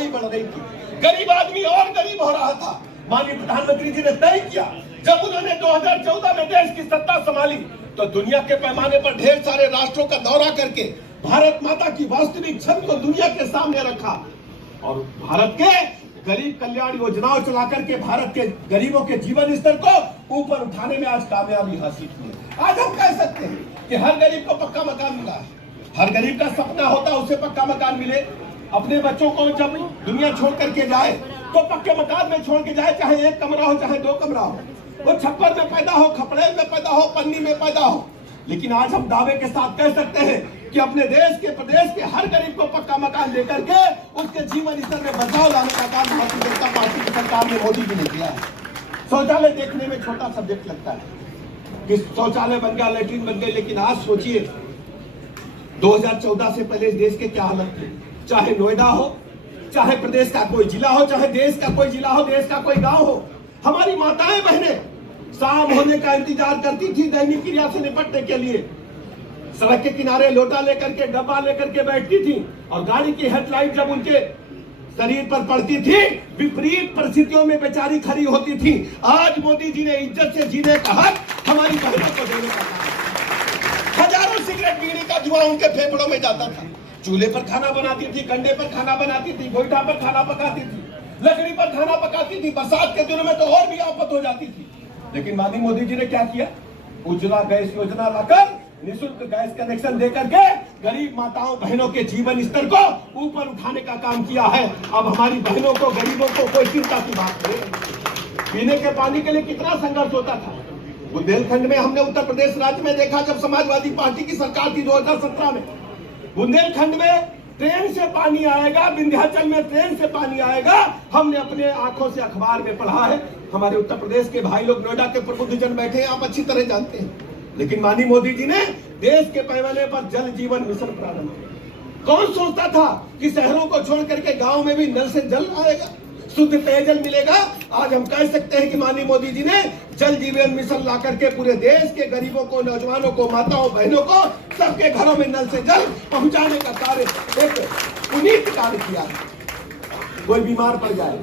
महंगाई बढ़ रही थी, गरीब आदमी और गरीब हो रहा था। माननीय प्रधानमंत्री जी ने तय किया, जब उन्होंने 2014 में देश की सत्ता संभाली तो दुनिया के पैमाने पर ढेर सारे राष्ट्रों का दौरा करके भारत माता की वास्तविक छवि को दुनिया के सामने रखा और भारत के गरीब कल्याण योजनाओं चला करके भारत के गरीबों के जीवन स्तर को ऊपर उठाने में आज कामयाबी हासिल की है। आज हम कह सकते हैं कि हर गरीब को पक्का मकान मिला है। हर गरीब का सपना होता है उसे पक्का मकान मिले। अपने बच्चों को जब दुनिया छोड़ करके जाए तो पक्के मकान में छोड़ के जाए, चाहे एक कमरा हो चाहे दो कमरा हो, वो छप्पर में पैदा हो, खपड़े में पैदा हो, पन्नी में पैदा हो। लेकिन आज हम दावे के साथ कह सकते हैं कि अपने देश के प्रदेश के हर गरीब को पक्का मकान लेकर के उसके जीवन स्तर में बदलाव लाने का काम भारतीय जनता पार्टी की सरकार ने मोदी जी ने किया है। शौचालय देखने में छोटा सब्जेक्ट लगता है कि शौचालय बन गया, लैट्रिन बन गई, लेकिन आज सोचिए 2014 से पहले इस देश के क्या हालत थे। चाहे नोएडा हो, चाहे प्रदेश का कोई जिला हो, चाहे देश का कोई जिला हो, देश का कोई गांव हो, हमारी माताएं बहनें शाम होने का इंतजार करती थी दैनिक क्रिया से निपटने के लिए। सड़क के किनारे लोटा लेकर के, डब्बा लेकर के बैठती थी और गाड़ी की हेडलाइट जब उनके शरीर पर पड़ती थी, विपरीत परिस्थितियों में बेचारी खड़ी होती थी। आज मोदी जी ने इज्जत से जीने का हक हमारी बहनों को देने का कहा। हजारों सिगरेट बीड़ी का धुआं उनके फेफड़ों में जाता था। चूल्हे पर खाना बनाती थी, कंडे पर खाना बनाती थी, गोईठा पर खाना पकाती थी, लकड़ी पर खाना पकाती थी। बरसात के दिनों में तो और भी आफत हो जाती थी। लेकिन माननीय मोदी जी ने क्या किया? उज्ज्वला गैस योजना लाकर निःशुल्क गैस कनेक्शन देकर के गरीब माताओं बहनों के जीवन स्तर को ऊपर उठाने का काम किया है। अब हमारी बहनों को, गरीबों को कोई चिंता की बात नहीं। पीने के पानी के लिए कितना संघर्ष होता था। बुंदेलखंड में हमने उत्तर प्रदेश राज्य में देखा, जब समाजवादी पार्टी की सरकार थी 2017 में, बुंदेलखंड में ट्रेन से पानी आएगा, विंध्याचल में ट्रेन से पानी आएगा, हमने अपने आंखों से अखबार में पढ़ा है। हमारे उत्तर प्रदेश के भाई लोग, नोएडा के प्रबुद्धजन बैठे हैं, आप अच्छी तरह जानते हैं। लेकिन माननीय मोदी जी ने देश के पैमाने पर जल जीवन मिशन प्रारंभ किया। कौन सोचता था कि शहरों को छोड़ करके गांव में भी नल से जल आएगा, शुद्ध पेयजल मिलेगा। आज हम कह सकते हैं कि माननीय मोदी जी ने जल जीवन मिशन ला करके पूरे देश के गरीबों को, नौजवानों को, माताओं बहनों को, सबके घरों में नल से जल पहुंचाने का कार्य, एक पुनीत कार्य किया। कोई बीमार पड़ जाए,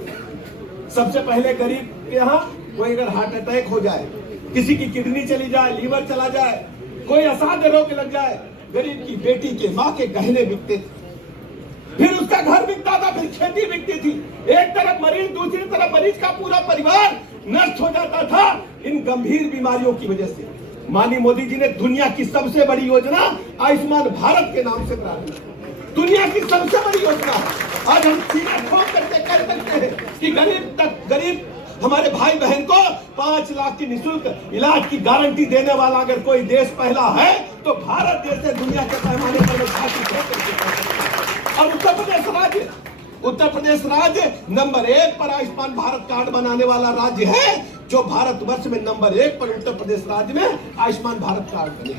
सबसे पहले गरीब के यहाँ कोई अगर हार्ट अटैक हो जाए, किसी की किडनी चली जाए, लीवर चला जाए, कोई असाध्य रोग लग जाए, गरीब की बेटी के, माँ के गहने बिकते थे, फिर उसका घर बिकता था, फिर खेती बिकती थी। एक तरफ मरीज, दूसरी तरफ मरीज का पूरा परिवार नष्ट हो जाता था इन गंभीर बीमारियों की वजह से। माननीय मोदी जी ने दुनिया की सबसे बड़ी योजना आयुष्मान भारत के नाम से प्रारंभ की। दुनिया की सबसे बड़ी योजना आज हम सीना ठोक करके कह सकते हैं कि गरीब हमारे भाई बहन को 5 लाख की निःशुल्क इलाज की गारंटी देने वाला अगर कोई देश पहला है तो भारत देश है। दुनिया के पैमाने पर और उत्तर प्रदेश राज्य नंबर 1 पर आयुष्मान भारत कार्ड बनाने वाला राज्य है। जो भारतवर्ष में नंबर 1 पर उत्तर प्रदेश राज्य में आयुष्मान भारत कार्ड बने।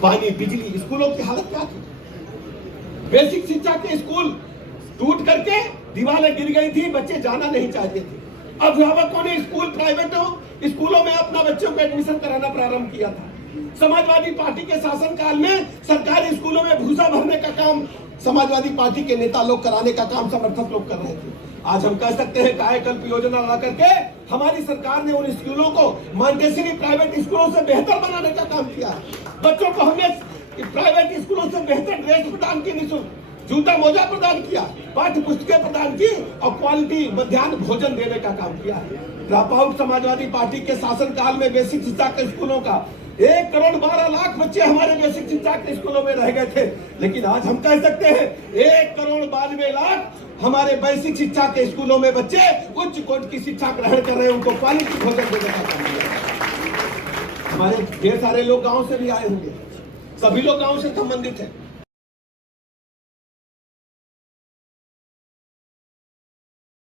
पानी, बिजली, स्कूलों की हालत क्या थी? बेसिक शिक्षा के स्कूल टूट करके दीवारें गिर गई थी, बच्चे जाना नहीं चाहते थे। अभिभावकों ने स्कूल, प्राइवेट स्कूलों में अपना बच्चों को एडमिशन कराना प्रारंभ किया था। समाजवादी पार्टी के शासनकाल में सरकारी स्कूलों में भूसा भरने का काम समाजवादी पार्टी के नेता लोग कराने का काम समर्थक लोग कर रहे थे। आज हम कह सकते हैं कायाकल्प योजना ला करके हमारी सरकार ने उन स्कूलों को मॉन्टेसरी प्राइवेट स्कूलों से बेहतर बनाने का काम किया। बच्चों को हमने प्राइवेट स्कूलों से बेहतर ड्रेस प्रदान की, निःशुल्क जूता मोजा प्रदान किया, पाठ्य पुस्तकें प्रदान की और क्वालिटी मध्याह्न भोजन देने का काम किया है। ड्रॉप आउट समाजवादी पार्टी के शासनकाल में बेसिक शिक्षा के स्कूलों का 1 करोड़ 12 लाख बच्चे हमारे बेसिक शिक्षा के स्कूलों में रह गए थे। लेकिन आज हम कह सकते हैं 1 करोड़ 92 लाख हमारे बेसिक शिक्षा के स्कूलों में बच्चे उच्च कोटि की शिक्षा ग्रहण कर रहे हैं, उनको क्वालिटी भोजन देने का काम किया। हमारे ढेर सारे लोग गाँव से भी आए होंगे, सभी लोग गाँव से संबंधित है।